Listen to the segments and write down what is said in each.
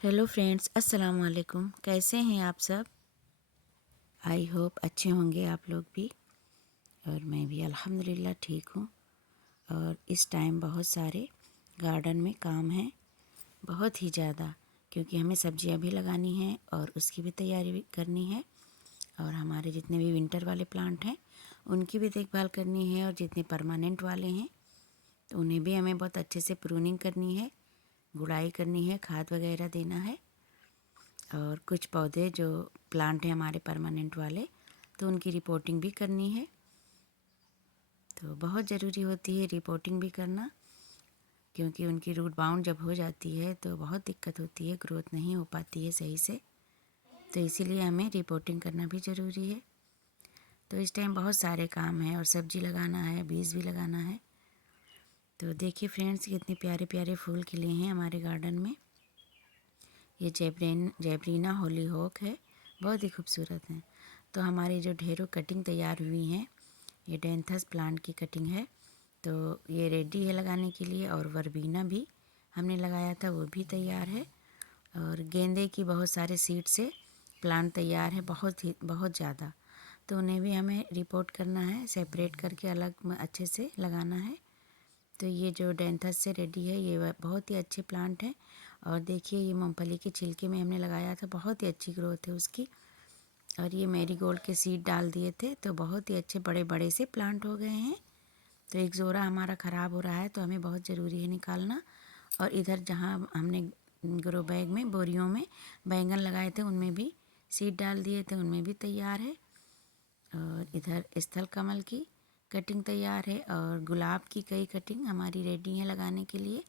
Hello friends, अस्सलाम वालेकुम। कैसे हैं आप सब? आई होप अच्छे होंगे आप लोग भी। और मैं भी अल्हम्दुलिल्लाह ठीक हूँ। और इस टाइम बहुत सारे गार्डन में काम है, बहुत ही ज़्यादा, क्योंकि हमें सब्जियां भी लगानी हैं और उसकी भी तैयारी भी करनी है। और हमारे जितने भी विंटर वाले प्लांट हैं उनकी भी देखभाल करनी है, और जितने परमानेंट वाले हैं तो उन्हें भी हमें बहुत अच्छे से प्रूनिंग करनी है, गुड़ाई करनी है, खाद वगैरह देना है। और कुछ पौधे जो प्लांट हैं हमारे परमानेंट वाले, तो उनकी रिपोर्टिंग भी करनी है। तो बहुत ज़रूरी होती है रिपोर्टिंग भी करना, क्योंकि उनकी रूट बाउंड जब हो जाती है तो बहुत दिक्कत होती है, ग्रोथ नहीं हो पाती है सही से। तो इसीलिए हमें रिपोर्टिंग करना भी ज़रूरी है। तो इस टाइम बहुत सारे काम हैं, और सब्जी लगाना है, बीज भी लगाना है। तो देखिए फ्रेंड्स, कितने प्यारे प्यारे फूल खिले हैं हमारे गार्डन में। ये जैबरीना हॉलीहॉक है, बहुत ही खूबसूरत है। तो हमारी जो ढेरों कटिंग तैयार हुई हैं, ये डेंथस प्लांट की कटिंग है, तो ये रेडी है लगाने के लिए। और वर्बीना भी हमने लगाया था, वो भी तैयार है। और गेंदे की बहुत सारे सीड से प्लांट तैयार है, बहुत ज़्यादा। तो उन्हें भी हमें रिपोर्ट करना है, सेपरेट करके अलग में अच्छे से लगाना है। तो ये जो डेंथस से रेडी है, ये बहुत ही अच्छे प्लांट हैं। और देखिए, ये मूंगफली के छिलके में हमने लगाया था, बहुत ही अच्छी ग्रोथ है उसकी। और ये मैरीगोल्ड के सीड डाल दिए थे, तो बहुत ही अच्छे बड़े बड़े से प्लांट हो गए हैं। तो एक जोड़ा हमारा ख़राब हो रहा है, तो हमें बहुत ज़रूरी है निकालना। और इधर जहाँ हमने ग्रो बैग में, बोरियों में बैंगन लगाए थे, उनमें भी सीड डाल दिए थे, उनमें भी तैयार है। और इधर स्थल कमल की कटिंग तैयार है, और गुलाब की कई कटिंग हमारी रेडी है लगाने के लिए।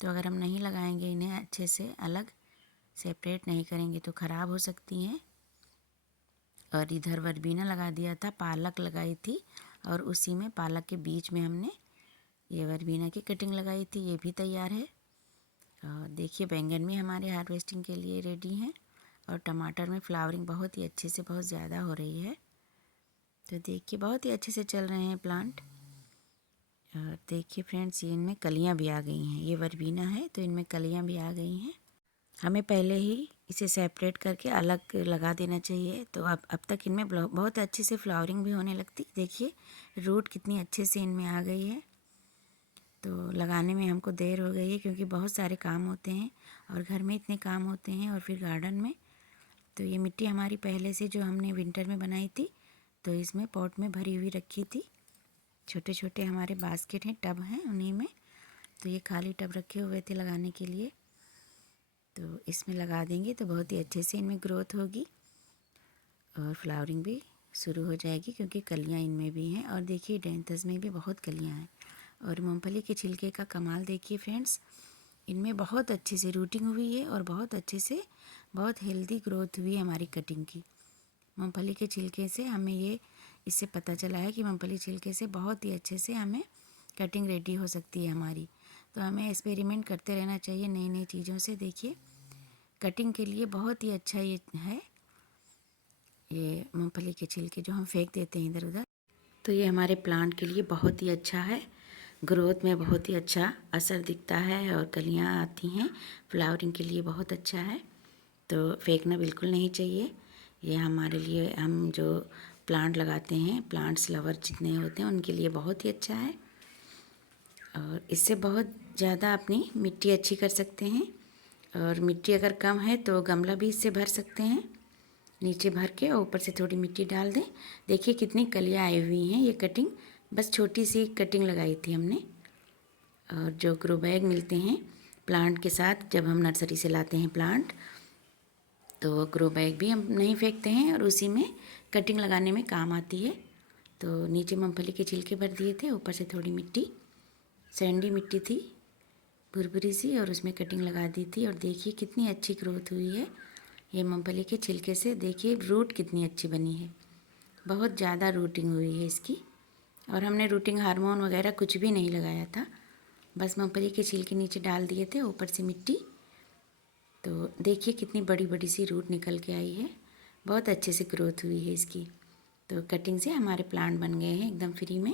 तो अगर हम नहीं लगाएंगे इन्हें अच्छे से, अलग सेपरेट नहीं करेंगे, तो ख़राब हो सकती हैं। और इधर वर्बीना लगा दिया था, पालक लगाई थी, और उसी में पालक के बीच में हमने ये वर्बीना की कटिंग लगाई थी, ये भी तैयार है। और देखिए, बैंगन भी हमारे हार्वेस्टिंग के लिए रेडी हैं। और टमाटर में फ्लावरिंग बहुत ही अच्छे से, बहुत ज़्यादा हो रही है। तो देखिए, बहुत ही अच्छे से चल रहे हैं प्लांट। और देखिए फ्रेंड्स, ये इनमें कलियां भी आ गई हैं। ये वर्बीना है, तो इनमें कलियां भी आ गई हैं। हमें पहले ही इसे सेपरेट करके अलग लगा देना चाहिए, तो अब तक इनमें बहुत अच्छे से फ्लावरिंग भी होने लगती। देखिए, रूट कितनी अच्छे से इनमें आ गई है। तो लगाने में हमको देर हो गई है, क्योंकि बहुत सारे काम होते हैं, और घर में इतने काम होते हैं, और फिर गार्डन में। तो ये मिट्टी हमारी पहले से जो हमने विंटर में बनाई थी, तो इसमें पॉट में भरी हुई रखी थी। छोटे छोटे हमारे बास्केट हैं, टब हैं, उन्हीं में। तो ये खाली टब रखे हुए थे लगाने के लिए, तो इसमें लगा देंगे तो बहुत ही अच्छे से इनमें ग्रोथ होगी, और फ्लावरिंग भी शुरू हो जाएगी, क्योंकि कलियां इनमें भी हैं। और देखिए, डेंथस में भी बहुत कलियां हैं। और मूंगफली के छिलके का कमाल देखिए फ्रेंड्स, इनमें बहुत अच्छे से रूटिंग हुई है, और बहुत अच्छे से, बहुत हेल्दी ग्रोथ हुई है हमारी कटिंग की। मूंगफली के छिलके से हमें ये, इससे पता चला है कि मूंगफली छिलके से बहुत ही अच्छे से हमें कटिंग रेडी हो सकती है हमारी। तो हमें एक्सपेरिमेंट करते रहना चाहिए नई नई चीज़ों से। देखिए, कटिंग के लिए बहुत ही अच्छा ये है, ये मूंगफली के छिलके जो हम फेंक देते हैं इधर उधर। तो ये हमारे प्लांट के लिए बहुत ही अच्छा है, ग्रोथ में बहुत ही अच्छा असर दिखता है, और कलियाँ आती हैं, फ्लावरिंग के लिए बहुत अच्छा है। तो फेंकना बिल्कुल नहीं चाहिए। ये हमारे लिए, हम जो प्लांट लगाते हैं, प्लांट्स लवर जितने होते हैं, उनके लिए बहुत ही अच्छा है। और इससे बहुत ज़्यादा अपनी मिट्टी अच्छी कर सकते हैं। और मिट्टी अगर कम है तो गमला भी इससे भर सकते हैं, नीचे भर के, और ऊपर से थोड़ी मिट्टी डाल दें। देखिए कितनी कलियाँ आई हुई हैं। ये कटिंग, बस छोटी सी कटिंग लगाई थी हमने। और जो ग्रो बैग मिलते हैं प्लांट के साथ, जब हम नर्सरी से लाते हैं प्लांट, तो ग्रो बैग भी हम नहीं फेंकते हैं, और उसी में कटिंग लगाने में काम आती है। तो नीचे मूंगफली के छिलके भर दिए थे, ऊपर से थोड़ी मिट्टी, सैंडी मिट्टी थी भुरभुरी सी, और उसमें कटिंग लगा दी थी। और देखिए कितनी अच्छी ग्रोथ हुई है ये मूंगफली के छिलके से। देखिए रूट कितनी अच्छी बनी है, बहुत ज़्यादा रूटिंग हुई है इसकी। और हमने रूटिंग हार्मोन वगैरह कुछ भी नहीं लगाया था, बस मूंगफली के छिलके नीचे डाल दिए थे, ऊपर से मिट्टी। तो देखिए कितनी बड़ी बड़ी सी रूट निकल के आई है, बहुत अच्छे से ग्रोथ हुई है इसकी। तो कटिंग से हमारे प्लांट बन गए हैं एकदम फ्री में।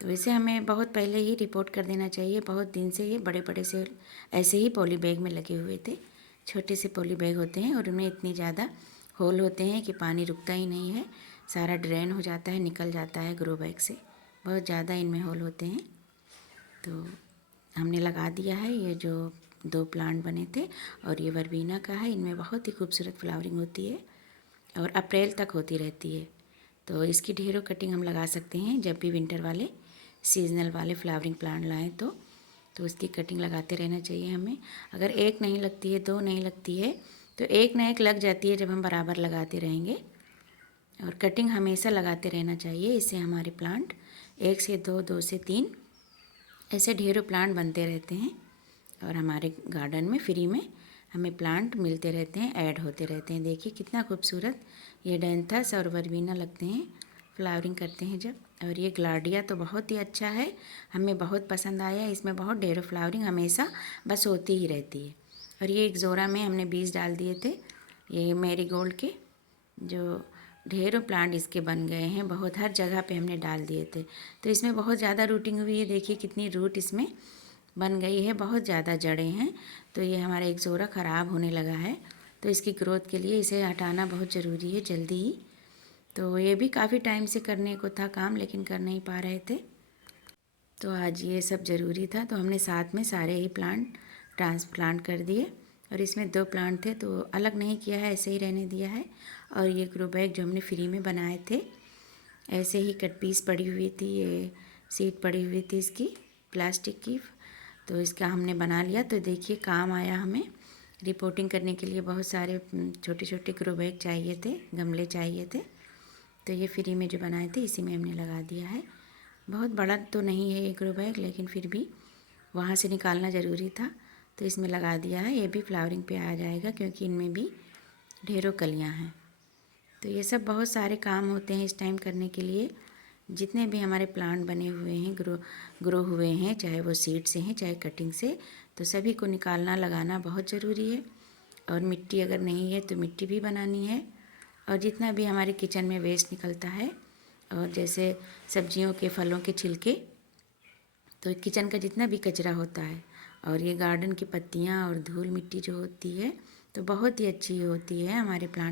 तो इसे हमें बहुत पहले ही रिपोर्ट कर देना चाहिए। बहुत दिन से ये बड़े बड़े से ऐसे ही पॉली बैग में लगे हुए थे। छोटे से पॉली बैग होते हैं और उनमें इतनी ज़्यादा होल होते हैं कि पानी रुकता ही नहीं है, सारा ड्रेन हो जाता है, निकल जाता है ग्रो बैग से। बहुत ज़्यादा इनमें होल होते हैं। तो हमने लगा दिया है। ये जो 2 प्लांट बने थे और ये वर्बीना का है, इनमें बहुत ही खूबसूरत फ्लावरिंग होती है और अप्रैल तक होती रहती है। तो इसकी ढेरों कटिंग हम लगा सकते हैं जब भी विंटर वाले सीजनल वाले फ्लावरिंग प्लांट लाएँ तो उसकी कटिंग लगाते रहना चाहिए हमें। अगर एक नहीं लगती है, 2 नहीं लगती है, तो एक ना एक लग जाती है जब हम बराबर लगाते रहेंगे। और कटिंग हमेशा लगाते रहना चाहिए। इससे हमारे प्लांट 1 से 2, 2 से 3 ऐसे ढेरों प्लांट बनते रहते हैं और हमारे गार्डन में फ्री में हमें प्लांट मिलते रहते हैं, ऐड होते रहते हैं। देखिए कितना खूबसूरत ये डैंथस और वर्बीना लगते हैं, फ्लावरिंग करते हैं जब। और ये ग्लाडिया तो बहुत ही अच्छा है, हमें बहुत पसंद आया। इसमें बहुत ढेरों फ्लावरिंग हमेशा बस होती ही रहती है। और ये एक जोड़ा में हमने बीज डाल दिए थे, ये मैरीगोल्ड के, जो ढेरों प्लांट इसके बन गए हैं। बहुत हर जगह पे हमने डाल दिए थे। तो इसमें बहुत ज़्यादा रूटिंग हुई है। देखिए कितनी रूट इसमें बन गई है, बहुत ज़्यादा जड़ें हैं। तो ये हमारा एक जोड़ा ख़राब होने लगा है, तो इसकी ग्रोथ के लिए इसे हटाना बहुत ज़रूरी है जल्दी ही। तो ये भी काफ़ी टाइम से करने को था काम, लेकिन कर नहीं पा रहे थे। तो आज ये सब ज़रूरी था, तो हमने साथ में सारे ही प्लांट ट्रांसप्लांट कर दिए। और इसमें 2 प्लांट थे तो अलग नहीं किया है, ऐसे ही रहने दिया है। और ये ग्रो बैग जो हमने फ्री में बनाए थे, ऐसे ही कट पीस पड़ी हुई थी, ये सीट पड़ी हुई थी इसकी प्लास्टिक की, तो इसका हमने बना लिया। तो देखिए काम आया हमें। रिपोर्टिंग करने के लिए बहुत सारे छोटे छोटे ग्रो बैग चाहिए थे, गमले चाहिए थे। तो ये फ्री में जो बनाए थे इसी में हमने लगा दिया है। बहुत बड़ा तो नहीं है ये ग्रो बैग, लेकिन फिर भी वहाँ से निकालना ज़रूरी था, तो इसमें लगा दिया है। ये भी फ्लावरिंग पे आ जाएगा क्योंकि इनमें भी ढेरों कलियाँ हैं। तो ये सब बहुत सारे काम होते हैं इस टाइम करने के लिए। जितने भी हमारे प्लांट बने हुए हैं, ग्रो हुए हैं, चाहे वो सीड से हैं चाहे कटिंग से, तो सभी को निकालना लगाना बहुत ज़रूरी है। और मिट्टी अगर नहीं है तो मिट्टी भी बनानी है। और जितना भी हमारे किचन में वेस्ट निकलता है, और जैसे सब्जियों के, फलों के छिलके, तो किचन का जितना भी कचरा होता है, और ये गार्डन की पत्तियाँ और धूल मिट्टी जो होती है, तो बहुत ही अच्छी होती है हमारे प्लांट